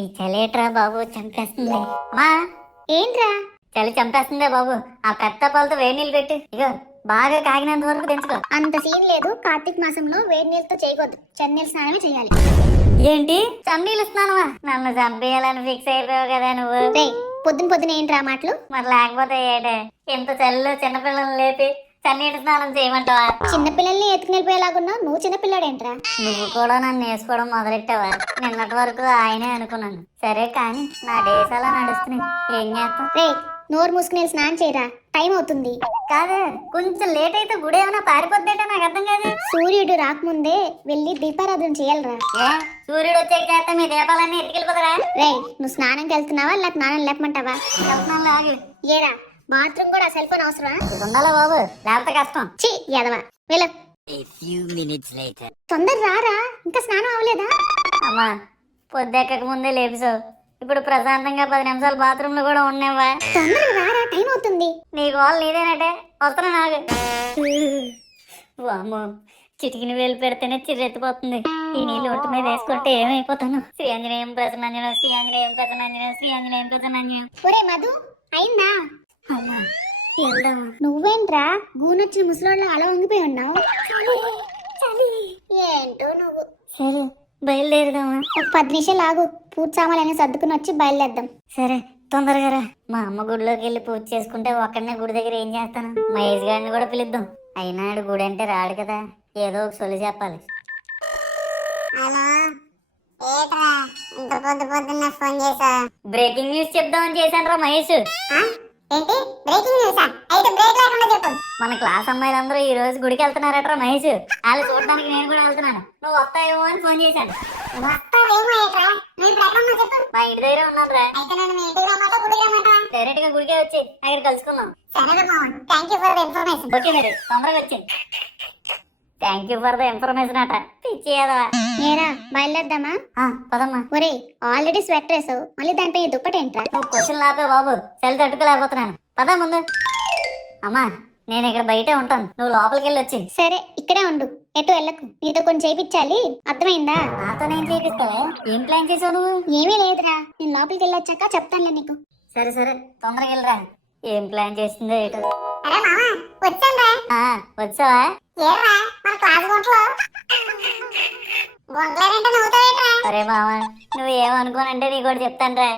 ఈ చలేట్రా బాబు చంపేస్తుంది. అమ్మా ఏంట్రా చలి చంపేస్తుందే బాబు. ఆ పెద్ద పాలతో వేడి నీళ్ళు పెట్టి ఇగో బాగా కాగినంత వరకు తెంచుకో. అంత సీన్ లేదు. కార్తీక మాసంలో వేడి నీళ్ళతో చేయకూడదు, చన్నీళ్ళ స్నానమే చేయాలి. ఏంటి చన్నీళ్ళు స్నానమా? నన్ను చంపేయాలని ఫిక్స్ అయిపోయావు కదా నువ్వు. పొద్దున ఏంట్రా మాటలు? మరి లేకపోతే ఏటే ఇంత చలిలో చిన్నపిల్లల్ని లేపి చన్నీటి స్నానం చేయమంటావా? చిన్నపిల్లల్ని ఎత్తుకెళ్ళిపోయేలాగున్నావు, నువ్వు చిన్నపిల్లాడేంట్రా? నువ్వు కూడా నన్ను వేసుకోవడం మొదలెట్టావా? నిన్నటి వరకు ఆయనే అనుకున్నాను. సరే కానీ నా డేస్ అలా నడుస్తున్నాయి, ఏం చేస్తాం? రే నోరు మూసుకుని స్నానం చేయరా, టైం అవుతుంది. కాదు కొంచెం లేట్ అయితే గుడి ఏమైనా పారిపోద్దేటో నాకు అర్థం కాదు. సూర్యుడు రాకముందే వెళ్ళి దీపారాధన చేయాలరా. ఏ సూర్యుడు వచ్చే చేస్తే మీ దీపాలన్నీ ఎత్తుకెళ్ళిపోతారా? రే నువ్వు స్నానంకి వెళ్తున్నావా లేక స్నానం లేపమంటావా? ఏరా బాత్రూమ్ కూడా సెల్ ఫోన్ అవసరమా? ఉండాలా బాబు, లేకపోతే కష్టం. చి ఎదవా వెళ్ళు. A few minutes later. తొందర రారా, ఇంకా స్నానం అవ్వలేదా? అమ్మా పొద్దెక్కక ముందే లేపిసావు, ఇప్పుడు ప్రశాంతంగా 10 నిమిషాలు బాత్రూమ్ లో కూడా ఉండేవా? తొందరగా రారా, టైం అవుతుంది. నీకు వాళ్ళు నీదేనటే వస్తున్నా నాకు. వామ్మో చిటికిన వేలు పెడితేనే చిర్రెత్తిపోతుంది. ఈ నీళ్ళు ఒట్టు మీద వేసుకుంటే ఏమైపోతాను? శ్రీ ఆంజనేయం ప్రసన్నాంజనం, శ్రీ ఆంజనేయం ప్రసన్నాంజనం, శ్రీ ఆంజనేయం ప్రసన్నాంజనం. ఒరే మధు అయిందా? అమ్మా వెళ్దాం. నువ్వేంట్రా గూనొచ్చిన ముసలోళ్ళ అలా వంగిపోయి ఉన్నావు? ఏంటో నువ్వు. సరే బయలుదేరదామా? ఒక 10 నిమిషాలు ఆగు, పూజ సామాన్లన్నీ సర్దుకుని వచ్చి బయలుదేద్దాం. సరే తొందరగా రా. మా అమ్మ గుడిలోకి వెళ్ళి పూజ చేసుకుంటే ఒక్కడనే గుడి దగ్గర ఏం చేస్తాను? మహేష్ గారిని కూడా పిలుద్దాం. అయినా ఆడు గుడి అంటే రాడు కదా, ఏదో ఒక సొలి చెప్పాలి. ఫోన్ చేసా? బ్రేకింగ్ న్యూస్ చెప్దామని చేశాను రా మహేష్. ఏంటి బ్రేకింగ్ న్యూసా? అయితే బ్రేక్ లేకుండా చెప్పు. మన క్లాస్ అమ్మాయిలందరూ ఈ రోజు గుడికి వెళ్తున్నారట మహేష్. వాళ్ళు చూడడానికి నేను కూడా వెళ్తున్నాను, నువ్వు వస్తాయేమో అని ఫోన్ చేశాను. మా ఇంటి దగ్గర ఉన్నాను రా. డైరెక్ట్ గా గుడికే వచ్చి అక్కడ కలుసుకుందాం. ఓకే మరి తొందరగా వచ్చి. Thank you for the information అట. పిచ్చేదా ఏరా బయలుదేద్దామా? పదమ్మా. ఒరే ఆల్రెడీ స్వెటర్ వేసావు, మళ్ళీ దానిపై దుప్పటేంట్రా? నువ్వు క్వశ్చన్ లాపే బాబు, చలి తట్టుకోలేకపోతున్నాను. పదా ముందు. అమ్మా నేను ఇక్కడ బయటే ఉంటాను, నువ్వు లోపలికి వెళ్ళి వచ్చి. సరే ఇక్కడే ఉండు, ఎటు వెళ్ళకు. నీతో కొన్ని చేయించాలి, అర్థమైందా? నాతో నేను చేపిస్తావా? ఏం ప్లాన్ చేసావు నువ్వు? ఏమీ లేదురా, నేను లోపలికి వెళ్ళొచ్చాక చెప్తానులే నీకు. సరే సరే తొందరగా వెళ్ళరా. ఏం ప్లాన్ చేస్తుందో ఏటో. వచ్చావా? అరే మామ నువ్వు ఏమనుకోనంటే నీ కూడా చెప్తాను రా.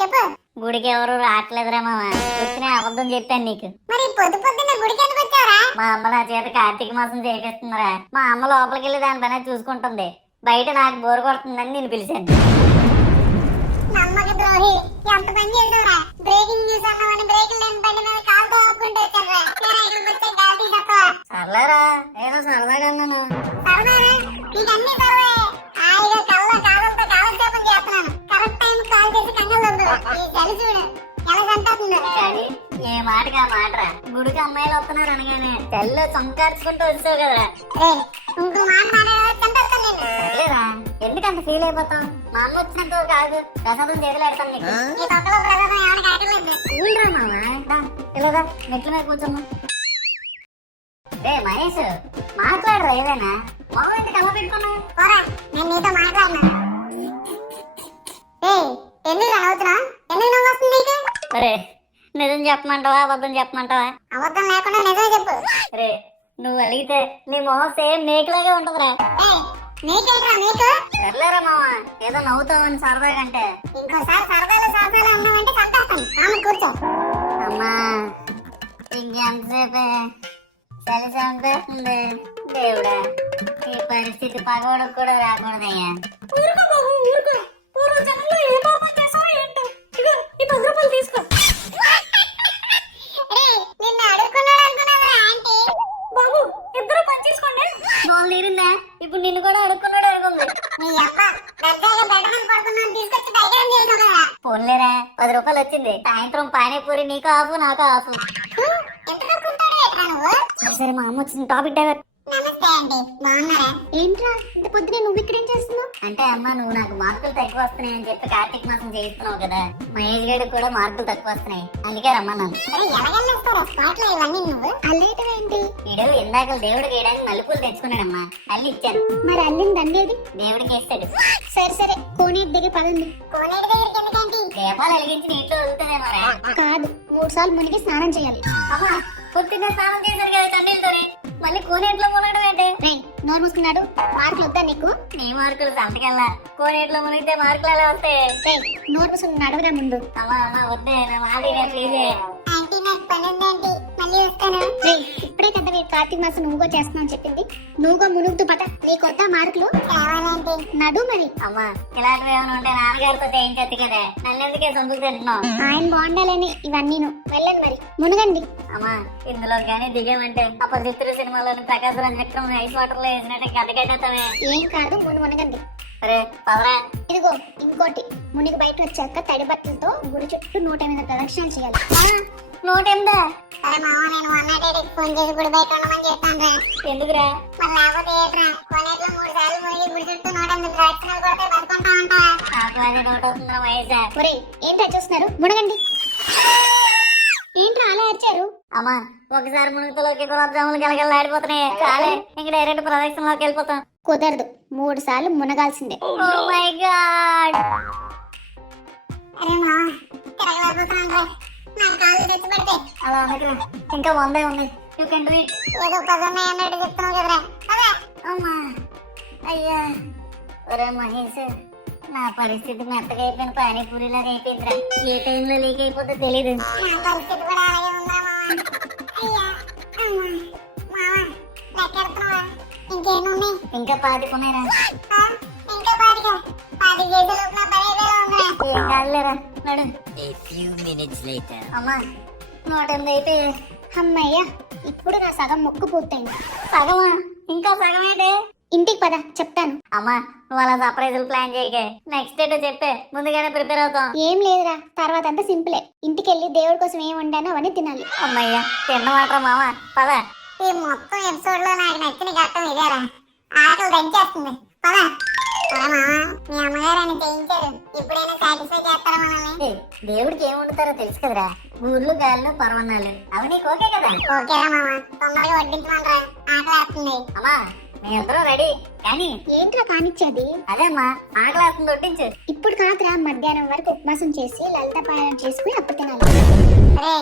చెప్పు. గుడికి ఎవరు రావట్లేదురా మామ, వచ్చిన అబద్ధం చెప్పాను నీకు. మరి పొద్దు పొద్దున్న గుడికి ఎందుకు వచ్చారా? మా అమ్మ నా చేత కార్తీక మాసం చేపిస్తుందిరా. మా అమ్మ లోపలికి వెళ్ళి దాని పైన చూసుకుంటుంది, బయట నాకు బోరు కొడుతుందని నేను పిలిచాను. నమ్మక ద్రోహి, ఎంత పని చేసావురా? బ్రేకింగ్ న్యూస్ అన్నామని బ్రేక్ లేని బండి మీద కాలుతో ఆపుకుంటూ వచ్చారా? సర్లేరా ఏదో సరదాగా అన్నాను. సరదారా? నీకన్నీ సరదా. హాయిగా కళ్ళ కాలంతో కాలక్షేపం చేస్తున్నాను. కరెక్ట్ టైం కాల్ చేసి కంగలు ఈ చలి చూడు ఎలా చంపేస్తుందో. కానీ ఏ మాటగా మాటరా, గుడికి అమ్మాయిలు వస్తున్నారు అనగానే తెల్లో చంకార్చుకుంటూ వచ్చావు కదా. ఇంకో మాట చంపేస్తాను నేను. సర్లేరా ఎందుకంత ఫీల్ అయిపోతావు? మా అమ్మ వచ్చినంత కాదు ప్రసాదం చేతులు పెడతాను నీకు. ఈ పక్కలో ప్రసాదం ఎవరికి ఆగలేదు. ఊళ్ళరా మామ, ఇలాగా మెట్ల మీద కూర్చున్నా. రే మహేష్ మాట్లాడరా ఏదైనా, మొహం ఎంత కళ్ళ పెట్టుకున్నా? పోరా, నేను నీతో మాట్లాడినా. ఎందుకు నవ్వుతున్నా? ఎందుకు నవ్వు వస్తుంది నీకు? అరే నిజం చెప్పమంటావా అబద్ధం చెప్పమంటావా? అబద్ధం లేకుండా నిజం చెప్పు. రే నువ్వు అడిగితే నీ మొహం సేమ్ నీకులాగే ఉంటుందిరా. నీకేంట్రా నీకు? సర్లేరా మామ, ఏదో నవ్వుతావని సరదా కంటే. ఇంకోసారి సరదాలు అన్నావంటే చంపేస్తాను. ఆమె కూర్చో. అమ్మా ఇంకెంతసేపే, చలి చంపేస్తుంది. దేవుడా ఈ పరిస్థితి పగవడానికి కూడా రాకూడదయ్యా. తీసుకో. నిన్ను అడుగుకున్నాడు అనుకున్నావా ఆంటీ? బాబు ఇద్దరు పని చేసుకోండి. బాల్ తీరిందా? ఇప్పుడు నిన్ను కూడా అడుక్కున్నాడు అనుకుంది. నీ అప్ప దర్జాగా బెడ్ మీద పడుకున్నాను తీసుకొచ్చి దగ్గర చేసుకున్నావా? పోన్లేరా 10 రూపాయలు వచ్చింది. సాయంత్రం పానీపూరి నీకు ఆఫ్ నాకు ఆఫ్. ఎంత దొరుకుంటాడే నువ్వు? సరే మా అమ్మ వచ్చింది, టాపిక్ డైవర్. నమస్తే అండి, బాగున్నారా? ఏంట్రా ఇంత పొద్దునే నువ్వు ఇక్కడ ఏం చేస్తున్నావు? అంటే అమ్మ నువ్వు నాకు మార్కులు తక్కువ వస్తున్నాయి అని చెప్పి కార్తీక మాసం చేయిస్తున్నావు కదా, మహేష్ గడికి కూడా మార్కులు తక్కువ వస్తున్నాయి అందుకే రమ్మన్నాను. ఎలాగెళ్ళొస్తారా స్పాట్ లో ఇవన్నీ నువ్వు? అల్లేయటం ఏంటి? ఈడు ఇందాక దేవుడికి వేయడానికి మల్లెపూలు తెచ్చుకున్నాడమ్మా, అల్లి ఇచ్చాను. మరి అల్లింది దండేది? దేవుడికి వేస్తాడు. సరే సరే కోనేటి దిగి పదండి. కోనేటి దగ్గరికి ఎందుకేంటి? దీపాలు వెలిగించి నీటిలో వదులుతానేమోరా. కాదు, 3 సార్లు మునిగి స్నానం చేయాలి. అమ్మా పొద్దున్న స్నానం చేశారు కదా చన్నీళ్ళతోని, మళ్ళీ కోనేట్లో మునగడం ఏంటి? రేయ్, నోరు మూసుకున్నాడు. మార్కులు వద్దా నీకు? నీ మార్కులు సంతకెళ్ళా, కోనేట్లో మునిగితే మార్కులు ఎలా వస్తాయి? రేయ్, నోరు మూసుకుని అడుగురా ముందు. అమ్మా అమ్మా వద్దే, నా మాట ప్లీజ్. ఆంటీ నాకు పని ఉందండి, మళ్ళీ వస్తాను. రేయ్, ఇప్పుడే కదా మీరు కార్తీక మాసం నువ్వుగో చేస్తున్నావు చెప్పింది. నువ్వుగో మునుగుతూ పట. నీకు వద్దా మార్కులు? కావాలంటే నడు మరి. అమ్మా ఇలాంటివి ఏమైనా ఉంటే నాన్నగారితో చేయించచ్చు కదా, నన్ను ఎందుకే సొంతకు తింటున్నావు? ఆయన బాగుండాలని ఇవన్నీ వెళ్ళండి మరి, మునగండి. అమ్మా ఇందులో కానీ దిగామంటే అపరిచిత్తుల సినిమాలోని ప్రకాశ్ రాజ్ చక్రం ఐస్ వాటర్ లో వేసినట్టే గడ్డగడ్డతామే. ఏం కాదు, మునగండి. అరే పదరా. ఇదిగో ఇంకోటి, మునిగి బయట వచ్చాక తడి బట్టలతో గుడి చుట్టూ 108 ప్రదక్షిణాలు చేయాలి. 108? అరే మామ, నేను అన్నయ్యకి ఫోన్ చేసి గుడి బయట ఉండమని చెప్తాను. ఎందుకురా? మరి లేకపోతే ఏంట్రా, కొనేట్లో 3 సార్లు మునిగి గుడి చుట్టూ 108 ప్రదక్షిణాలు కొడితే బతుకుంటా ఉంటా. నాకు అదే నోట్ వస్తుందా మహేషా? ఒరేయ్, ఏంటా చూస్తున్నారు? మునగండి. ఏంట్రా అలా వచ్చారు? అమ్మా ఒకసారి మునుగుతలోకి గులాబ్ జాములు గలగలాడిపోతున్నాయి, చాలే ఇంక డైరెక్ట్ ప్రదక్షిణలోకి వెళ్ళిపోతాం. కుదరదు, 3 సార్లు మునగాల్సిందే. Oh my God. అరే మామ, తిరగలేకపోతున్నాను. నా కాళ్ళు తెచ్చి పెడితే అలా అనకురా, ఇంకా 100 ఉంది. You can do it. ఏదో 10 ఉన్నాయి అన్నట్టు చెప్తున్నావు కదరా. అదే అమ్మా అయ్యా. ఒరే మహేష్, నా పరిస్థితి మెత్తగా అయిపోయిన పానీపూరిలాగా అయిపోయిందిరా. ఏ టైంలో లీక్ అయిపోతే తెలీదు. నా పరిస్థితి కూడా అలాగే ఉందా మామ? అయ్యా, అమ్మా, మామ లెక్కెడుతున్నావా? ఇంకేమున్నాయి? ఇంకా 25 ఉన్నాయిరా. ఇంకా 25 చేతులు నా పని ఉందా? ఏం కాదులేరా, నడు. A few minutes later. అమ్మా 108 అయిపోయి. అమ్మయ్యా, ఇప్పుడు నా సగం మొక్కు పూర్తయింది. సగమా? ఇంకా సగం ఏంటి? ఇంటికి పద, చెప్తాను. అమ్మా నువ్వు అలా సర్ప్రైజులు ప్లాన్ చేయకే, నెక్స్ట్ డేట్ చెప్పే, ముందుగానే ప్రిపేర్ అవుతాం. ఏం లేదురా, తర్వాత అంతా సింపులే. ఇంటికి వెళ్ళి దేవుడి కోసం ఏం వండానో అవన్నీ తినాలి. అమ్మయ్యా తిన్నమాటరా మామ, పద. ఈ మొత్తం ఎపిసోడ్ లో నాకు నచ్చిన ఘట్టం ఇదేరా. ఆకలి దంచేస్తుంది. పద. మామ, మీ అమ్మగారు చేయించారు, ఇప్పుడైనా సాటిస్ఫై చేస్తారా మనల్ని? ఏ, దేవుడికి ఏం వండుతారో తెలుసు కదరా, గూర్లు గాళ్ళు పరవన్నాలు, అవి నీకు ఓకే కదా? ఓకేరా మామ, తొందరగా వడ్డించమంటారా, ఆకలి వేస్తుంది. అమ్మా మీ అందరూ రెడీ కానీ. ఏంట్రా కానిచ్చేది? అదేమ్మా ఆకలి వేస్తుంది, వడ్డించు. ఇప్పుడు కాదురా, మధ్యాహ్నం వరకు ఉపవాసం చేసి లలిత పారాయణ చేసుకుని అప్పుడు తినాలి. అరే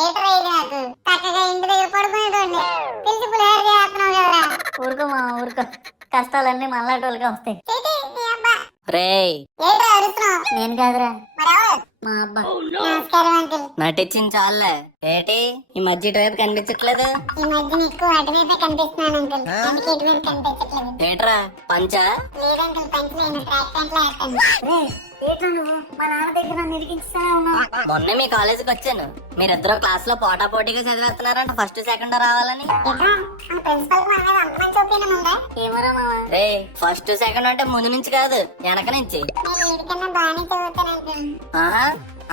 ఏట్రా ఇది, నాకు చక్కగా ఇంటి దగ్గర పడుకునేటోండి, పిలిచి పులిహార చేస్తున్నావు కదరా. ఊరుకో మా ఊరుకో, కష్టాలన్నీ మళ్ళాటోలుగా వస్తాయి. రేయ్, ఏట్రా అరుస్తున్నావు? నేను కాదురా, మరెవరు? మా అబ్బా. నమస్కారం అంకుల్. నటించింది చాలే. ఏటి ఈ మధ్య ఇటువైపు కనిపించట్లేదు? ఈ మధ్య నీకు అటువైపే కనిపిస్తున్నాను అంకుల్, ఎందుకు ఇటువైపు కనిపించట్లేదు? ఏట్రా పంచా? లేదు అంకుల్, పంచి నేను ట్రాక్ ప్యాంట్ లో వేస్తాను. రే ఏట్లా నువ్వు మా నాన్న దగ్గర నన్ను ఇరికించుతానే ఉన్నావు. మొన్న మీ కాలేజీకి వచ్చాను, మీరిద్దరు క్లాస్ లో పోటా పోటీగా చదివేస్తున్నారంట, ఫస్ట్ సెకండ్ రావాలని. ఎట్రా, మన ప్రిన్సిపల్ కి మన మీద అంత మంచి ఒపీనియన్ ఉందా? ఏమరా మామ? రే ఫస్ట్ సెకండ్ అంటే ముందు నుంచి కాదు, వెనక నుంచి. నేను వీడికన్నా బాగానే చదువుతాను అంకుల్. ఆహా,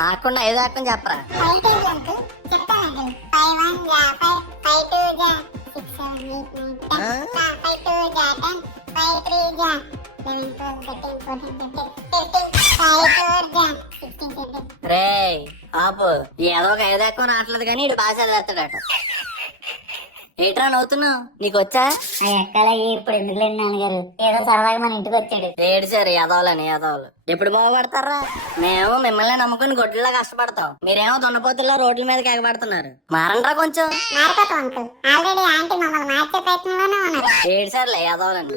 ఆకుండా ఐదు ఆకని చెప్పరా. 5 టేబుల్ అంకుల్, చెప్తాను అంకుల్. 5 1 జా 5, 5 2 జా 6 7 8 9 10, 5 2 జా 10, 5 3 జా 11 12 13 14 15 5 4 జా 16 17. రే ఆపు, ఏదో ఒక ఐదు ఎక్కువ రావట్లేదు కానీ ఇటు బాగా చదివేస్తాడట. ఏట్రా నవ్వుతున్నావు, నీకు వచ్చా? ఆ ఎక్కాల ఇప్పుడు ఎందుకు లేని నాన్నగారు, ఏదో సరదాగా మన ఇంటికి వచ్చాడు. ఏడ్చారు యాదవులని యాదవులు. ఎప్పుడు మోగపడతారా? మేము మిమ్మల్ని నమ్ముకుని గొడ్డులా కష్టపడతాం, మీరేమో దున్నపోతుల్లో రోడ్ల మీదకి ఎగబడుతున్నారు. మారండ్రా కొంచెం. మారిపోతాం అంకుల్, ఆల్రెడీ ఆంటీ మమ్మల్ని మార్చే ప్రయత్నంలోనే ఉన్నారు. ఏడ్చారులే యాదవులని.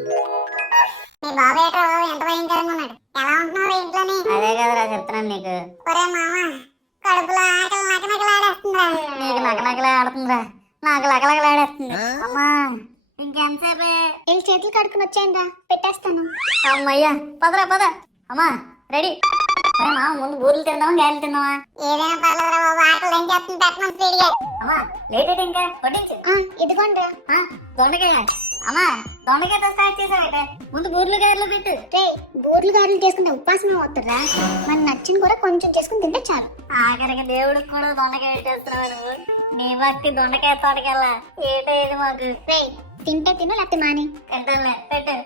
మీ బాబు ఏట్రా బాబు, ఎంత భయంకరంగా ఉన్నాడు. ఎలా ఉంటున్నారు ఇంట్లోని? అదే కదరా చెప్తున్నాను నీకు. ఒరే మామ, కడుపులో ఆకలి నకనకలాడేస్తుందిరా. నీకు నకనకలే ఆడుతుందిరా, నాకు లకలకలాడేస్తుంది. అమ్మా ఇంకెంతసేపే? వెళ్ళి చేతులు కడుక్కుని వచ్చాను, పెట్టేస్తాను. అమ్మయ్యా పదరా పద. అమ్మా రెడీ. మా ముందు బూరెలు తిందామా గాయలు తిందామా? ఏదైనా పర్లేదురా బాబు, ఆకలి ఏం చేస్తుంది, పెట్టమని స్పీడ్గా. అమ్మా లేట్ అయితే ఇంకా వడ్డించు. ఇదిగోండి. దొండకాయ. అమ్మా దొండకాయతో స్టార్ట్ చేసావట, ముందు బూరెలు గారెలు పెట్టు. రే, బూర్లు గారెలు చేసుకుంటే ఉపాసమే అవుతుందా? మన నచ్చిన కూడా కొంచెం చేసుకుని తింటే చాలు. ఆఖరికి దేవుడికి కూడా దొండకాయ పెట్టేస్తున్నావు నువ్వు. నీ భక్తి దొండకాయ తోటకెళ్ళా ఏటో ఇది మాకు. రే, తింటే తిను, లేకపోతే మాని. తింటానులే పెట్టు.